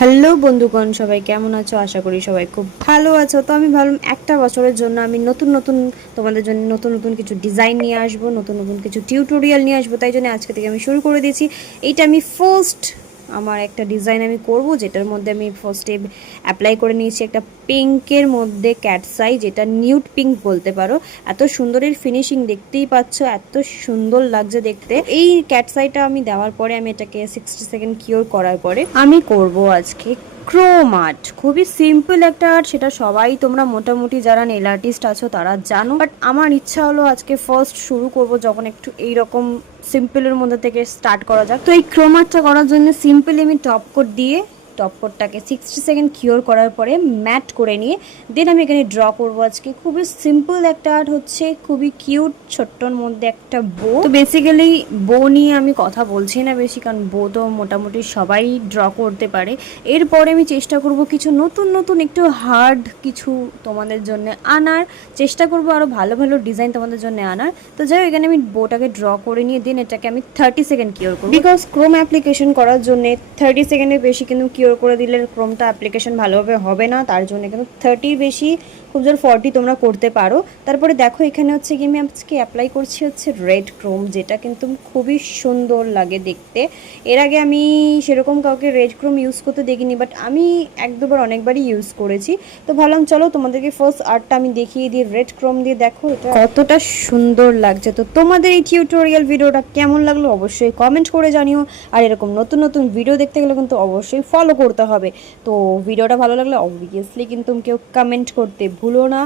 Hello বন্ধুগণ, সবাই কেমন আছো? আশা করি সবাই খুব ভালো আছো। তো আমি ভাবলাম একটা বছরের জন্য আমি নতুন নতুন তোমাদের জন্য নতুন নতুন কিছু ডিজাইন নিয়ে আসবো, নতুন নতুন কিছু টিউটোরিয়াল নিয়ে আসবো। তাই জন্য আজকে থেকে আমি শুরু করে দিয়েছি। এইটা আমি ফার্স্ট আমার একটা ডিজাইন আমি করব, যেটার মধ্যে আমি ফার্স্টে অ্যাপ্লাই করে নিয়েছি একটা পিঙ্কের মধ্যে ক্যাটসাই, যেটা নিউড পিঙ্ক বলতে পারো। এত সুন্দরের ফিনিশিং দেখতেই পাচ্ছ, এত সুন্দর লাগছে দেখতে। এই ক্যাটসাইটা আমি দেওয়ার পরে আমি এটাকে 60 সেকেন্ড কিওর করার পরে আমি করব আজকে ক্রোম আর্ট। খুবই সিম্পল একটা আর্ট, সেটা সবাই তোমরা মোটামুটি যারা নেল আর্টিস্ট আছো তারা জানো, বাট আমার ইচ্ছা হলো আজকে ফার্স্ট শুরু করব যখন একটু এইরকম সিম্পলের মধ্যে থেকে স্টার্ট করা যাক। তো এই ক্রোম আর্টটা করার জন্য সিম্পলি আমি টপ কোট দিয়ে টপ কোটটাকে 60 সেকেন্ড কিওর করার পরে ম্যাট করে নিয়ে দেন আমি এখানে ড্র করবো আজকে। খুবই সিম্পল একটা আর্ট হচ্ছে, খুবই কিউট, ছোট্টর মধ্যে একটা বো। তো বেসিক্যালি বো নিয়ে আমি কথা বলছি না বেশি, কারণ বো তো মোটামুটি সবাই ড্র করতে পারে। এরপরে আমি চেষ্টা করব কিছু নতুন নতুন একটু হার্ড কিছু তোমাদের জন্য আনার চেষ্টা করব, আরও ভালো ভালো ডিজাইন তোমাদের জন্য আনার। তো যাই হোক, এখানে আমি বোটাকে ড্র করে নিয়ে দিন এটাকে আমি 30 সেকেন্ড কিওর করব, বিকজ ক্রোম অ্যাপ্লিকেশন করার জন্য 30 সেকেন্ডের বেশি কিন্তু কিওর করে দিলে ক্রোমটা অ্যাপ্লিকেশন ভালোভাবে হবে না। তার জন্য কিন্তু 30 বেশি, খুব জোর 40 তোমরা করতে পারো। তারপরে দেখো এখানে হচ্ছে কি আমি আজকে অ্যাপ্লাই করছি হচ্ছে রেড ক্রোম, যেটা কিন্তু খুবই সুন্দর লাগে দেখতে। এর আগে আমি সেরকম কাউকে রেড ক্রোম ইউজ করতে দেখিনি, বাট আমি এক দুবার অনেকবারই ইউজ করেছি। তো ভাবলাম চলো তোমাদেরকে ফার্স্ট আর্টটা আমি দেখিয়ে দিই রেড ক্রোম দিয়ে। দেখো এটা কতটা সুন্দর লাগছে। তো তোমাদের এই টিউটোরিয়াল ভিডিওটা কেমন লাগলো অবশ্যই কমেন্ট করে জানিও। আর এরকম নতুন নতুন ভিডিও দেখতে গেলে কিন্তু অবশ্যই ফলো করতে হবে। তো ভিডিওটা ভালো লাগলে অবভিয়াসলি কিন্তু কেউ কমেন্ট করতে ভুলো না।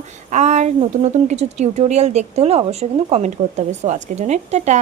আর নতুন নতুন কিছু টিউটোরিয়াল দেখতে হলে অবশ্যই কিন্তু কমেন্ট করতে হবে। সো আজকের জন্য টাটা।